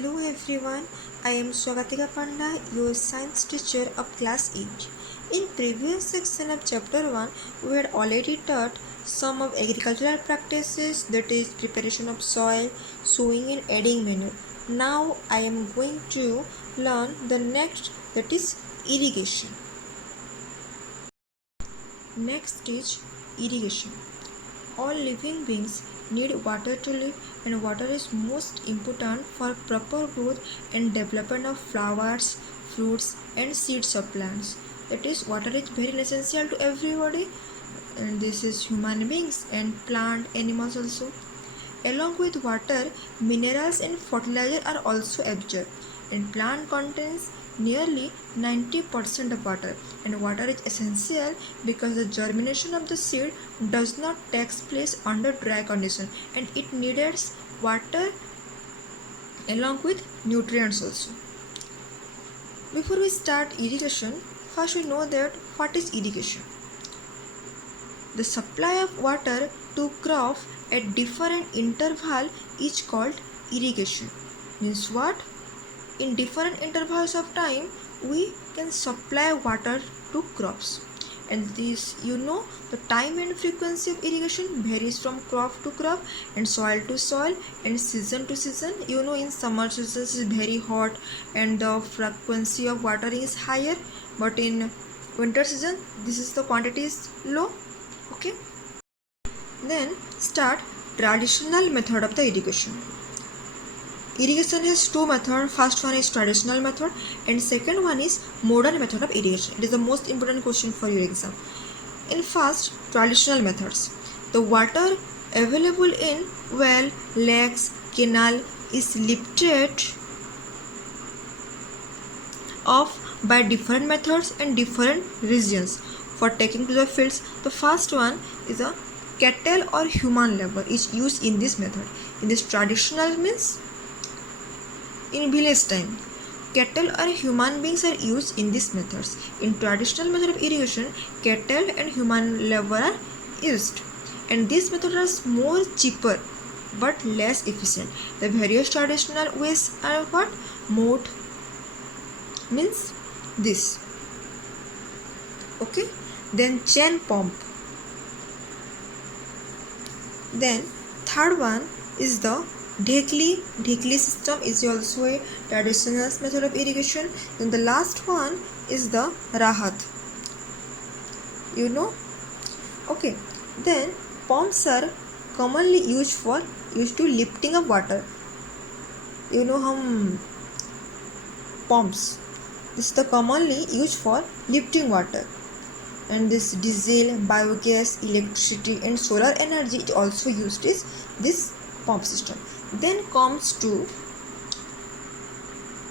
Hello everyone, I am Swagatika Panda, your science teacher of class 8. In previous section of chapter 1, we had already taught some of agricultural practices, that is preparation of soil, sowing and adding manure. Now I am going to learn the next, that is irrigation. Next is irrigation. All living beings need water to live, and water is most important for proper growth and development of flowers, fruits and seeds of plants. That is, water is very essential to everybody, and this is human beings and plant animals also. Along with water, minerals and fertilizer are also absorbed, and plant contains nearly 90% of water, and water is essential because the germination of the seed does not take place under dry condition, and it needs water along with nutrients also. Before we start irrigation, first we know that what is irrigation. The supply of water to crop at different interval is called irrigation. Means what? In different intervals of time, we can supply water to crops. And this, the time and frequency of irrigation varies from crop to crop and soil to soil and season to season. In summer seasons is very hot and the frequency of watering is higher, but in winter season this is the quantity is low. Okay, then start traditional method of the irrigation. Irrigation has two methods. First one is traditional method and second one is modern method of irrigation. It is the most important question for your exam. In first, traditional methods, the water available in well, lakes, canal is lifted off by different methods and different regions for taking to the fields. The first one is a cattle or human labor is used in this method. In this traditional means in village time, cattle or human beings are used in these methods. In traditional method of irrigation, cattle and human labor are used, and these methods are more cheaper but less efficient. The various traditional ways are what? Mode means this. Okay, then chain pump. Then third one is the Dhekli system is also a traditional method of irrigation. Then the last one is the Rahat. Okay. Then pumps are commonly used to lifting of water. Pumps. This is the commonly used for lifting water. And this diesel, biogas, electricity and solar energy is also used in this pump system. Then comes to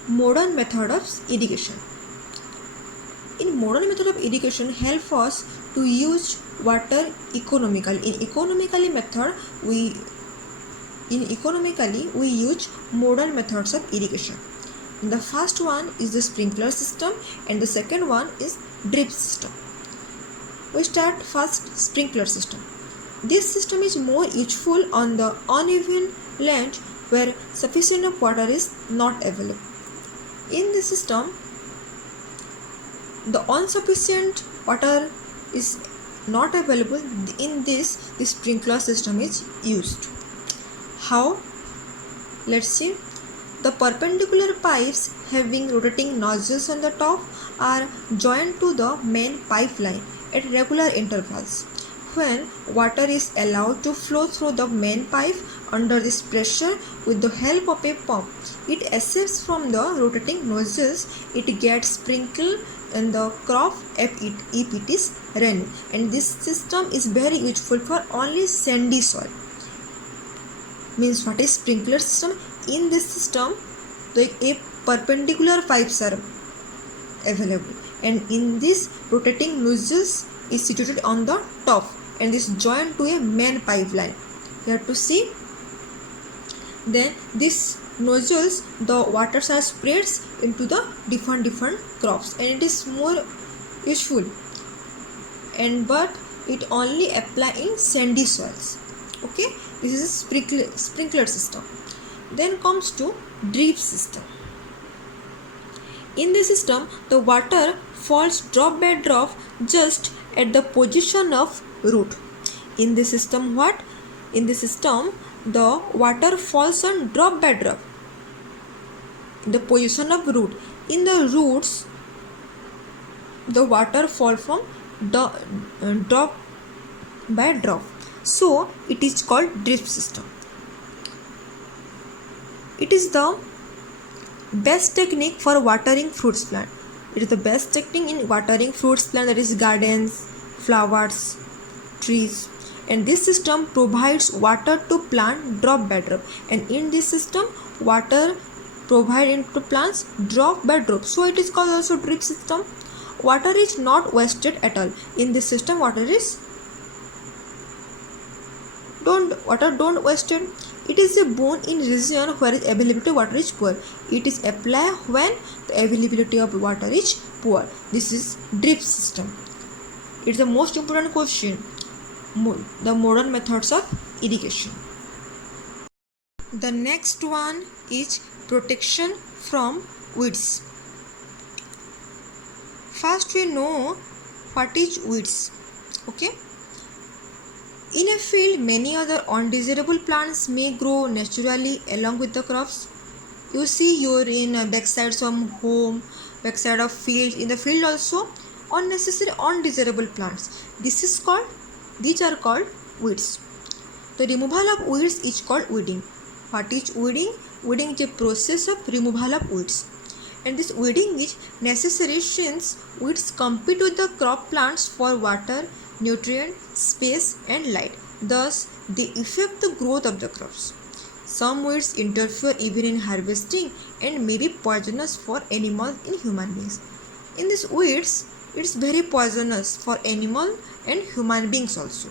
modern method of irrigation. In modern method of irrigation help us to use water economically. In economically we use modern methods of irrigation. The first one is the sprinkler system and the second one is drip system. We start first sprinkler system. This system is more useful on the uneven land where sufficient of water is not available. In this system, the insufficient water is not available. In this, the sprinkler system is used. How? Let's see. The perpendicular pipes having rotating nozzles on the top are joined to the main pipeline at regular intervals. When water is allowed to flow through the main pipe under this pressure with the help of a pump, it escapes from the rotating nozzles. It gets sprinkled in the crop if it is raining, and this system is very useful for only sandy soil. Means what is sprinkler system? In this system, a perpendicular pipes are available, and in this rotating nozzles is situated on the top and is joined to a main pipeline. You have to see. Then this nozzles, the waters are spread into the different crops, and it is more useful. But it only apply in sandy soils. Okay, this is a sprinkler system. Then comes to drip system. In this system, the water falls drop by drop just at the position of root. In this system, what? In this system, the water falls on drop by drop in the position of root. In the roots, the water fall from drop by drop. So it is called drip system. It is the best technique for watering fruits plant. It is the best technique in watering fruits plant, that is gardens, flowers, trees. And this system provides water to plant drop by drop. And in this system, water provided into plants drop by drop. So it is called also drip system. Water is not wasted at all. In this system, water don't wasted. It is a boon in region where availability of water is poor. It is applied when the availability of water is poor. This is drip system. It is the most important question. The modern methods of irrigation. The next one is protection from weeds. First we know what is weeds. Okay. In a field, many other undesirable plants may grow naturally along with the crops. You see, you're in a backside some home, backside of field. In the field also, unnecessary, undesirable plants. These are called weeds. The removal of weeds is called weeding. What is weeding? Weeding is a process of removal of weeds. And this weeding is necessary since weeds compete with the crop plants for water, nutrient, space and light. Thus, they affect the growth of the crops. Some weeds interfere even in harvesting and may be poisonous for animals and human beings. In these weeds, it's very poisonous for animal and human beings also.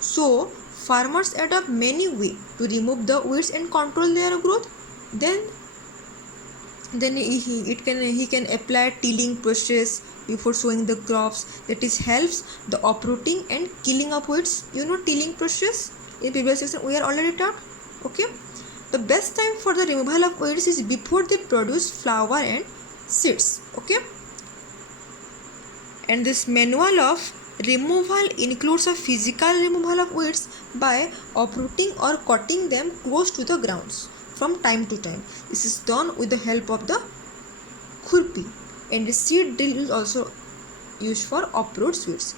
So, farmers adopt many ways to remove the weeds and control their growth. Then he can apply tilling process before sowing the crops, that is helps the uprooting and killing of weeds. You know tilling process in previous section we are already taught. Okay, the best time for the removal of weeds is before they produce flower and seeds. Okay, and this manual of removal includes a physical removal of weeds by uprooting or cutting them close to the grounds from time to time. This is done with the help of the khurpi, and the seed drill is also used for uproot weeds.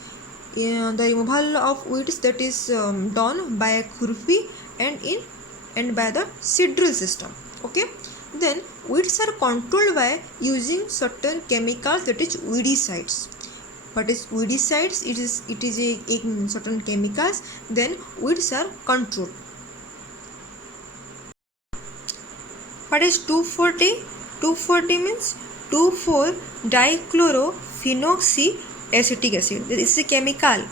The removal of weeds that is done by a khurpi and by the seed drill system. Okay, then weeds are controlled by using certain chemicals, that is weedicides. What is weedicides? It is a certain chemicals. Then weeds are controlled. What is 2,4-D? 2,4-D means 2,4-dichlorophenolic acid. This is a chemical.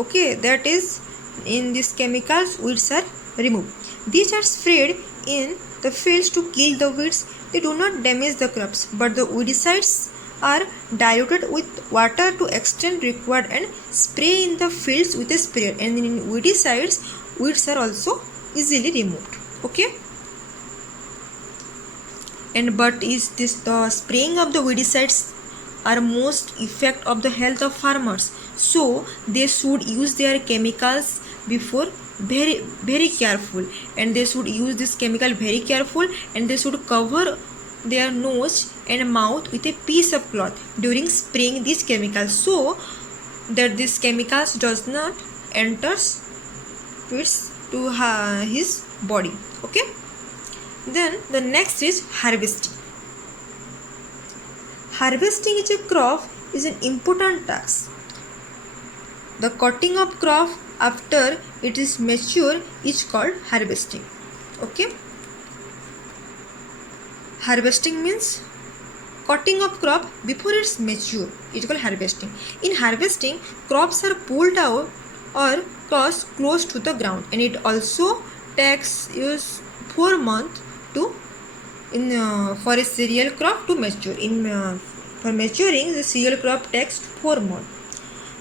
Okay, that is in these chemicals weeds are removed. These are sprayed in the fields to kill the weeds. They do not damage the crops, but the weedicides are diluted with water to extent required and spray in the fields with a sprayer. And in weedicides, weeds are also easily removed. Okay. And but is this the spraying of the weedicides are most effect of the health of farmers, so they should use their chemicals before very careful, and they should use this chemical very careful, and they should cover their nose and mouth with a piece of cloth during spraying these chemicals, so that these chemicals does not enters to his body. Okay. Then the next is harvesting. Harvesting is a crop is an important task. The cutting of crop after it is mature is called harvesting. Okay. Harvesting means cutting of crop before it's mature. It is called harvesting. In harvesting, crops are pulled out or tossed close to the ground, and it also takes 4 months for a cereal crop to mature. For maturing, the cereal crop takes 4 months.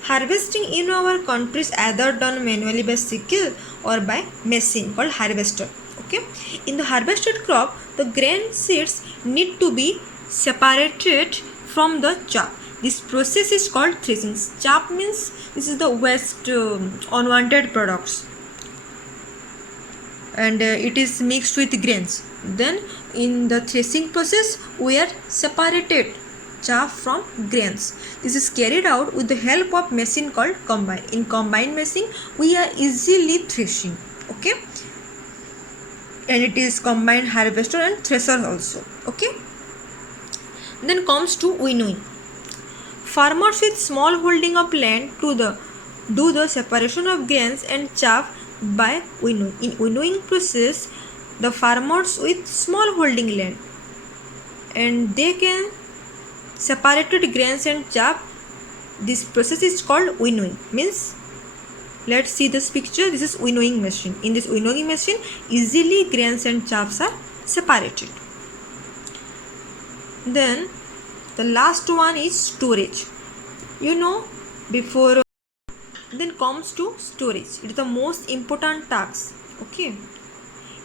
Harvesting in our country is either done manually by sickle or by machine called harvester. Okay, in the harvested crop, the grain seeds need to be separated from the chaff. This process is called threshing. Chaff means this is the waste, unwanted products, and it is mixed with grains. Then in the threshing process, we are separated chaff from grains. This is carried out with the help of machine called combine. In combine machine, we are easily threshing. Okay, and it is combined harvester and thresher also. Okay, then comes to winnowing. Farmers with small holding of land do the separation of grains and chaff by winnowing. In winnowing process, the farmers with small holding land and they can separated grains and chaff. This process is called winnowing. Means, let's see this picture. This is winnowing machine. In this winnowing machine, easily grains and chaffs are separated. Then the last one is storage. Before then comes to storage. It is the most important task. Okay,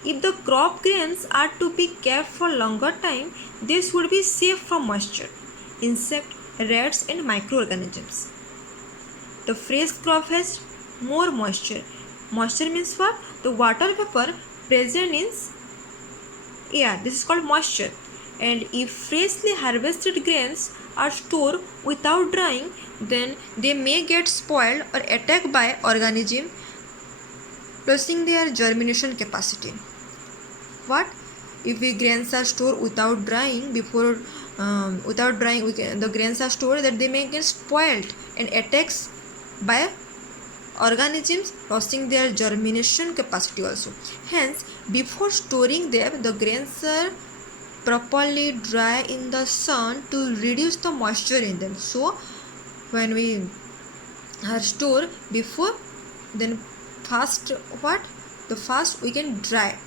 if the crop grains are to be kept for longer time, they should be safe from moisture, insect, rats and microorganisms. The fresh crop has more moisture. Moisture means what? The water vapor present in air. This is called moisture. And if freshly harvested grains are stored without drying, then they may get spoiled or attacked by organisms, losing their germination capacity. What if the grains are stored without drying? The grains are stored that they may get spoiled and attacked by organisms, losing their germination capacity also. Hence, before storing them, the grains are properly dry in the sun to reduce the moisture in them. So when we are stored before, then first we can dry,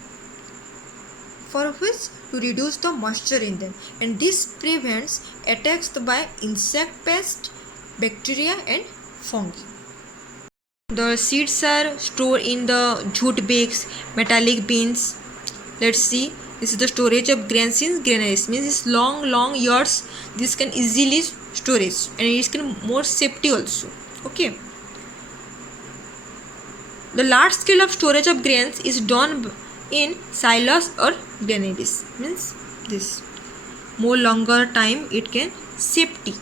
for which to reduce the moisture in them, and this prevents attacks by insect pest, bacteria and fungi. The seeds are stored in the jute bags, metallic bins. Let's see. This is the storage of grains in granaries. Means it's long years. This can easily storage and it can more safety also. Okay. The large scale of storage of grains is done in silos or granaries. Means this more longer time it can safety.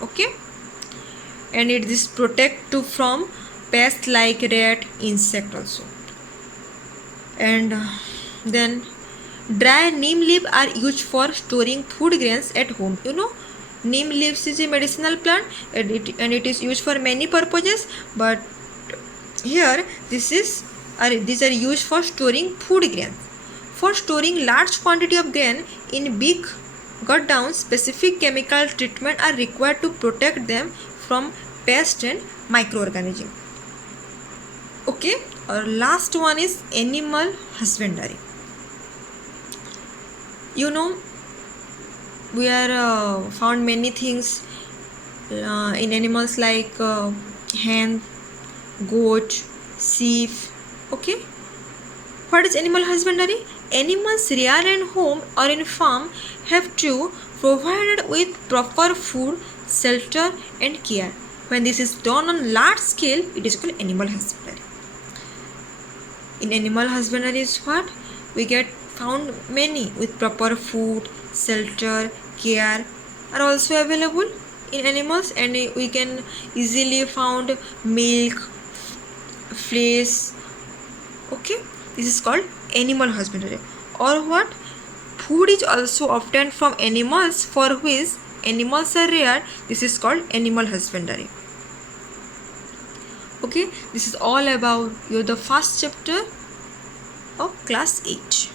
Okay. And it is protect from pests like rat, insect also. And then dry neem leaves are used for storing food grains at home. Neem leaves is a medicinal plant and it is used for many purposes, but here these are used for storing food grains. For storing large quantity of grain in big godowns, specific chemical treatment are required to protect them from pests and microorganisms. Okay, our last one is animal husbandry. We are found many things in animals like hen, goat, sheep. Okay, what is animal husbandry? Animals reared in home or in farm have to provided with proper food, shelter and care. When this is done on large scale, it is called animal husbandry. In animal husbandry is what? We get found many with proper food, shelter, care are also available in animals, and we can easily found milk, flesh. Okay, this is called animal husbandry. Or what? Food is also obtained from animals for which animals are reared. This is called animal husbandry. Okay, this is all about the first chapter of class 8.